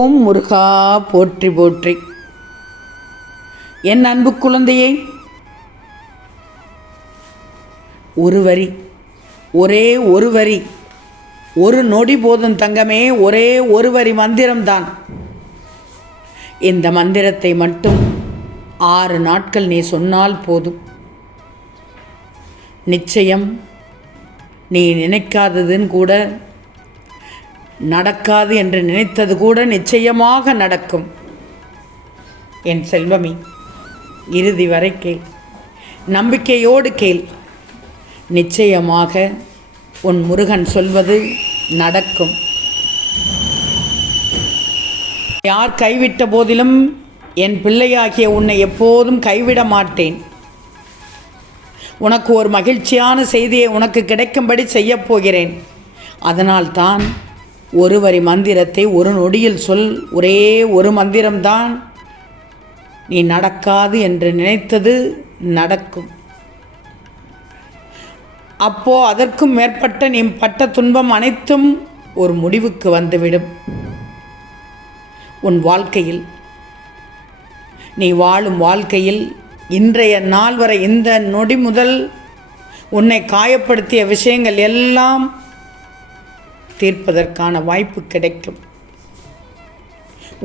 ஓம் முருகா போற்றி போற்றி. என் அன்பு குழந்தையே, ஒரு வரி, ஒரே ஒரு வரி, ஒரு நொடி போதும் தங்கமே. ஒரே ஒரு வரி மந்திரம்தான். இந்த மந்திரத்தை மட்டும் 6 நாட்கள் நீ சொன்னால் போதும். நிச்சயம் நீ நினைக்காததுன்னு கூட நடக்காது என்று நினைத்தது கூட நிச்சயமாக நடக்கும். என் செல்வமே, இறுதி வரை கேள், நம்பிக்கையோடு கேள். நிச்சயமாக உன் முருகன் சொல்வது நடக்கும். யார் கைவிட்ட போதிலும் என் பிள்ளையாகிய உன்னை எப்போதும் கைவிட மாட்டேன். உனக்கு ஒரு மகிழ்ச்சியான செய்தியை உனக்கு கிடைக்கும்படி செய்யப்போகிறேன். அதனால்தான் ஒரு வரி மந்திரத்தை ஒரு நொடியில் சொல். ஒரே ஒரு மந்திரம்தான். நீ நடக்காது என்று நினைத்தது நடக்கும். அப்போ அதற்கும் மேற்பட்ட நீ பட்ட துன்பம் அனைத்தும் ஒரு முடிவுக்கு வந்துவிடும். உன் வாழ்க்கையில், நீ வாழும் வாழ்க்கையில் இன்றைய நாள் வரை, இந்த நொடி முதல் உன்னை காயப்படுத்திய விஷயங்கள் எல்லாம் தீர்ப்பதற்கான வாய்ப்பு கிடைக்கும்.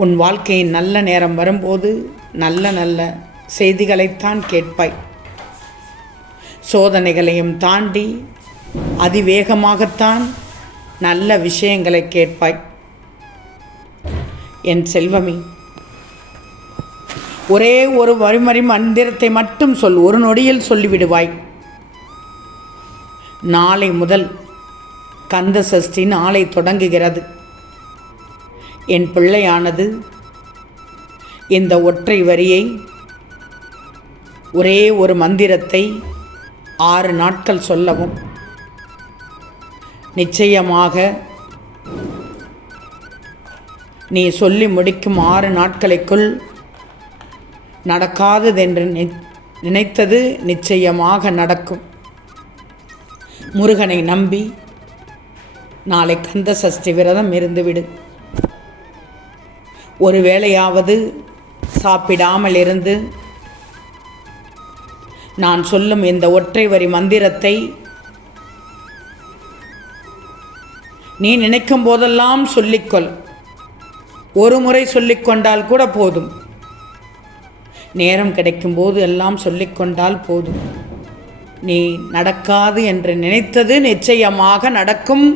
உன் வாழ்க்கையின் நல்ல நேரம் வரும்போது நல்ல நல்ல செய்திகளைத்தான் கேட்பாய். சோதனைகளையும் தாண்டி அதிவேகமாகத்தான் நல்ல விஷயங்களை கேட்பாய். என் செல்வமே, ஒரே ஒரு வரிமறி மந்திரத்தை மட்டும் சொல். ஒரு நொடியில் சொல்லிவிடுவாய். நாளை முதல் கந்த சஷ்டி நாளை தொடங்குகிறது. என் பிள்ளையானது இந்த ஒற்றை வரியை, ஒரே ஒரு மந்திரத்தை 6 நாட்கள் சொல்லவும். நிச்சயமாக நீ சொல்லி முடிக்கும் 6 நாட்களுக்குள் நடக்காததென்று நினைத்தது நிச்சயமாக நடக்கும். முருகனை நம்பி நாளை கந்த சஷ்டி விரதம் இருந்துவிடு. ஒரு வேளையாவது சாப்பிடாமல் இருந்து நான் சொல்லும் இந்த ஒற்றை வரி மந்திரத்தை நீ நினைக்கும் போதெல்லாம் சொல்லிக்கொள். ஒரு முறை சொல்லிக்கொண்டால் கூட போதும். நேரம் கிடைக்கும் போது எல்லாம் சொல்லிக்கொண்டால் போதும். நீ நடக்காது என்று நினைத்தது நிச்சயமாக நடக்கும்.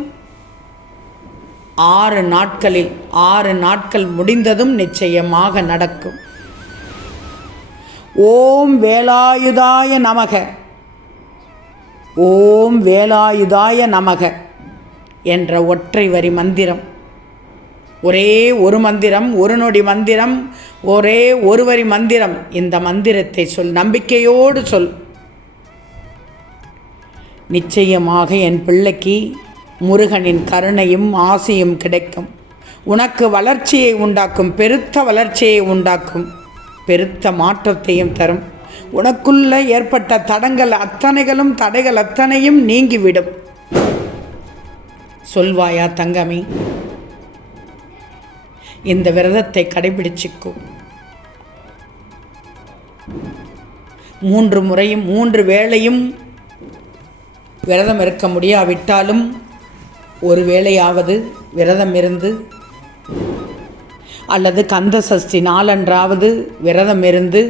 6 நாட்களில் 6 நாட்கள் முடிந்ததும் நிச்சயமாக நடக்கும். ஓம் வேலாயுதாய நமக, ஓம் வேலாயுதாய நமக என்ற ஒற்றை வரி மந்திரம், ஒரே ஒரு மந்திரம், ஒரு நொடி மந்திரம், ஒரே ஒரு வரி மந்திரம். இந்த மந்திரத்தை சொல், நம்பிக்கையோடு சொல். நிச்சயமாக என் பிள்ளைக்கு முருகனின் கருணையும் ஆசையும் கிடைக்கும். உனக்கு வளர்ச்சியை உண்டாக்கும், பெருத்த வளர்ச்சியை உண்டாக்கும், பெருத்த மாற்றத்தையும் தரும். உனக்குள்ள ஏற்பட்ட தடங்கள் அத்தனைகளும், தடைகள் அத்தனையும் நீங்கிவிடும். சொல்வாயா தங்கமே? இந்த விரதத்தை கடைபிடிச்சிக்கோ. 3 முறையும் 3 வேளையும் விரதம் இருக்க முடியாவிட்டாலும் ஒரு வேளையாவது விரதம் இருந்து, அல்லது கந்த சஷ்டி நாளன்றாவது விரதம் இருந்து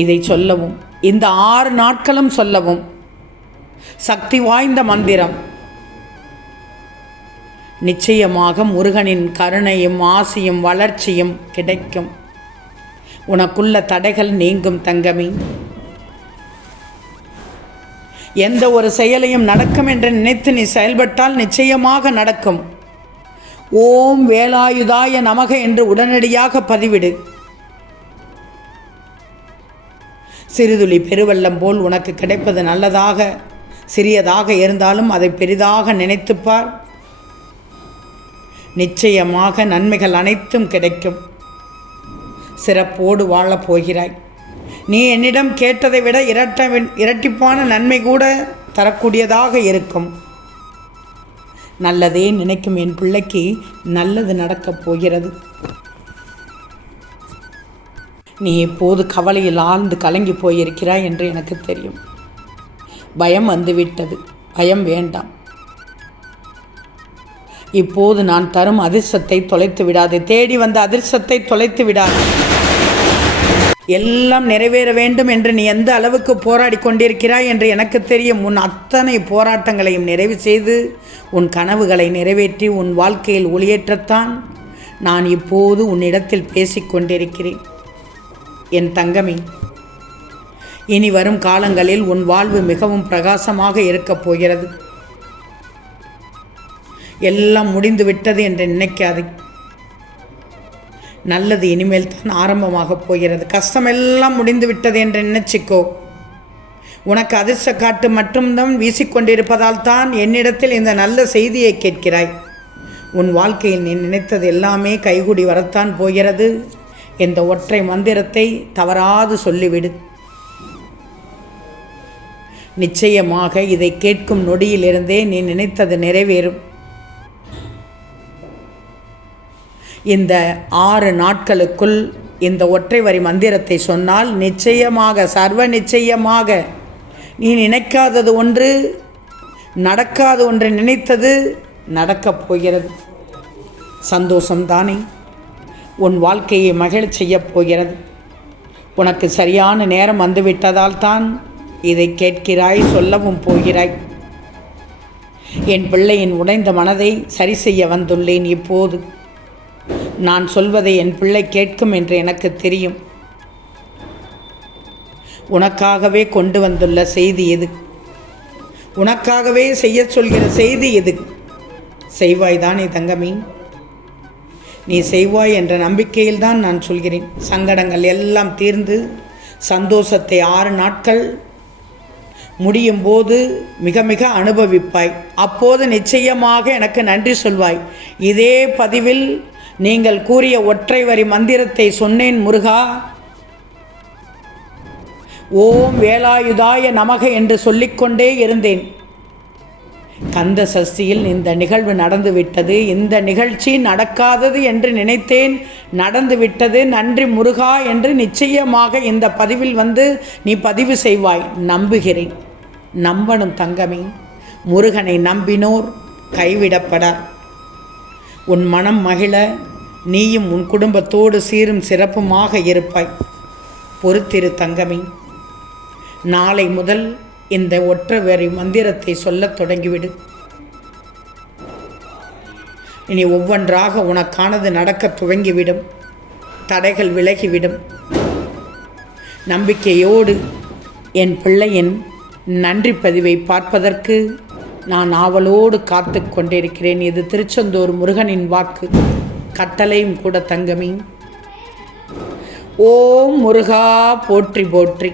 இதை சொல்லவும். இந்த 6 நாட்களும் சொல்லவும். சக்தி வாய்ந்த மந்திரம். நிச்சயமாக முருகனின் கருணையும் ஆசையும் வளர்ச்சியும் கிடைக்கும். உனக்குள்ள தடைகள் நீங்கும் தங்கமே. எந்த ஒரு செயலையும் நடக்கும் என்று நினைத்து நீ செயல்பட்டால் நிச்சயமாக நடக்கும். ஓம் வேலாயுதாய நமக என்று உடனடியாக பதிவிடு. சிறுதுளி பெருவெள்ளம் போல் உனக்கு கிடைப்பது நல்லதாக, சிறியதாக இருந்தாலும் அதை பெரிதாக நினைத்துப்பார். நிச்சயமாக நன்மைகள் அனைத்தும் கிடைக்கும். சிறப்போடு வாழப் போகிறாய். நீ என்னிடம் கேட்டதை விட இரட்டிப்பான நன்மை கூட தரக்கூடியதாக இருக்கும். நல்லதே நினைக்கும் என் பிள்ளைக்கு நல்லது நடக்கப் போகிறது. நீ எப்போது கவலையில் ஆழ்ந்து கலங்கி போயிருக்கிறாய் என்று எனக்கு தெரியும். பயம் வந்துவிட்டது. பயம் வேண்டாம். இப்போது நான் தரும் அதிர்ஷ்டத்தை தொலைத்து விடாதே. தேடி வந்த அதிர்ஷ்டத்தை தொலைத்து விடாதே. எல்லாம் நிறைவேற வேண்டும் என்று நீ எந்த அளவுக்கு போராடி கொண்டிருக்கிறாய் என்று எனக்கு தெரியும். உன் அத்தனை போராட்டங்களையும் நிறைவு செய்து உன் கனவுகளை நிறைவேற்றி உன் வாழ்க்கையில் ஒளியேற்றத்தான் நான் இப்போது உன்னிடத்தில் பேசிக்கொண்டிருக்கிறேன். என் தங்கமே, இனி வரும் காலங்களில் உன் வாழ்வு மிகவும் பிரகாசமாக இருக்கப் போகிறது. எல்லாம் முடிந்து விட்டது என்று நினைக்காதே. நல்லது இனிமேல் தான் ஆரம்பமாக போகிறது. கஷ்டமெல்லாம் முடிந்து விட்டது என்று நினைச்சிக்கோ. உனக்கு அதிர்ஷ்ட காட்டு மட்டும்தான் வீசிக்கொண்டிருப்பதால் தான் என்னிடத்தில் இந்த நல்ல செய்தியை கேட்கிறாய். உன் வாழ்க்கையில் நீ நினைத்தது எல்லாமே கைகூடி வரத்தான் போகிறது. இந்த ஒற்றை மந்திரத்தை தவறாது சொல்லிவிடு. நிச்சயமாக இதை கேட்கும் நொடியிலிருந்தே நீ நினைத்தது நிறைவேறும். இந்த 6 நாட்களுக்குள் இந்த ஒற்றை வரி மந்திரத்தை சொன்னால் நிச்சயமாக, சர்வ நிச்சயமாக நீ நினைக்காதது ஒன்று, நடக்காத ஒன்று நினைத்தது நடக்கப் போகிறது. சந்தோஷம்தானே உன் வாழ்க்கையை மகிழச் செய்யப் போகிறது. உனக்கு சரியான நேரம் வந்துவிட்டதால் தான் இதை கேட்கிறாய், சொல்லவும் போகிறாய். என் பிள்ளையின் உடைந்த மனதை சரி செய்ய வந்துள்ளேன். இப்போது நான் சொல்வதை என் பிள்ளை கேட்கும் என்று எனக்கு தெரியும். உனக்காகவே கொண்டு வந்துள்ள செய்தி எது? உனக்காகவே செய்ய சொல்கிற செய்தி எது? செய்வாய்தானே தங்கமே? நீ செய்வாய் என்ற நம்பிக்கையில்தான் நான் சொல்கிறேன். சங்கடங்கள் எல்லாம் தீர்ந்து சந்தோஷத்தை 6 நாட்கள் முடியும் போது மிக மிக அனுபவிப்பாய். அப்போது நிச்சயமாக எனக்கு நன்றி சொல்வாய். இதே பதிவில் நீங்கள் கூறிய ஒற்றை வரி மந்திரத்தை சொன்னேன். முருகா, ஓம் வேலாயுதாய நமக என்று சொல்லிக்கொண்டே இருந்தேன். கந்த சஷ்டியில் இந்த நிகழ்வு நடந்துவிட்டது. இந்த நிகழ்ச்சி நடக்காதது என்று நினைத்தேன், நடந்துவிட்டது. நன்றி முருகா என்று நிச்சயமாக இந்த பதிவில் வந்து நீ பதிவு செய்வாய். நம்புகிறேன். நம்பணும் தங்கமே. முருகனை நம்பினோர் கைவிடப்படார். உன் மனம் மகிழ நீயும் உன் குடும்பத்தோடு சீரும் சிறப்புமாக இருப்பாய். பொறுத்திரு தங்கமே. நாளை முதல் இந்த ஒற்றை வரி மந்திரத்தை சொல்லத் தொடங்கிவிடு. இனி ஒவ்வொன்றாக உனக்கானது நடக்க துவங்கிவிடும். தடைகள் விலகிவிடும். நம்பிக்கையோடு என் பிள்ளையின் நன்றி பதிவை பார்ப்பதற்கு நான் ஆவலோடு காத்து கொண்டிருக்கிறேன். இது திருச்செந்தூர் முருகனின் வாக்கு, கட்டளையும் கூட தங்கமே. ஓம் முருகா போற்றி போற்றி.